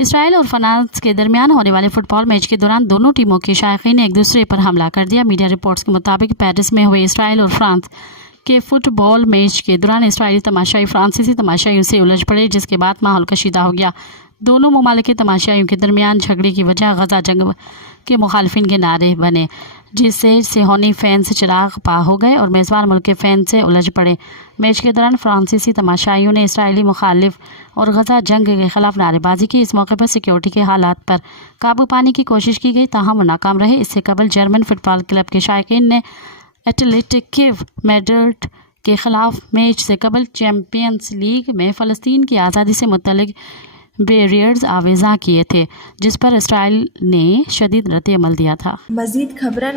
اسرائیل اور فرانس کے درمیان ہونے والے فٹ بال میچ کے دوران دونوں ٹیموں کے شائقین نے ایک دوسرے پر حملہ کر دیا۔ میڈیا رپورٹس کے مطابق پیرس میں ہوئے اسرائیل اور فرانس کے فٹ بال میچ کے دوران اسرائیلی تماشائی فرانسیسی تماشائیوں سے الجھ پڑے، جس کے بعد ماحول کشیدہ ہو گیا۔ دونوں ممالک کے تماشائیوں کے درمیان جھگڑے کی وجہ غزہ جنگ کے مخالفین کے نعرے بنے، جس سے صہیونی فینس چراغ پا ہو گئے اور میزبان ملک کے فینس سے الجھ پڑے۔ میچ کے دوران فرانسیسی تماشائیوں نے اسرائیلی مخالف اور غزہ جنگ کے خلاف نعرے بازی کی۔ اس موقع پر سیکیورٹی کے حالات پر قابو پانے کی کوشش کی گئی، تاہم وہ ناکام رہے۔ اس سے قبل جرمن فٹ بال کلب کے شائقین نے ایتلیٹکو میڈرڈ کے خلاف میچ سے قبل چیمپئنز لیگ میں فلسطین کی آزادی سے متعلق بیریئرز آویزاں کیے تھے، جس پر اسرائیل نے شدید رد عمل دیا تھا۔ مزید خبرن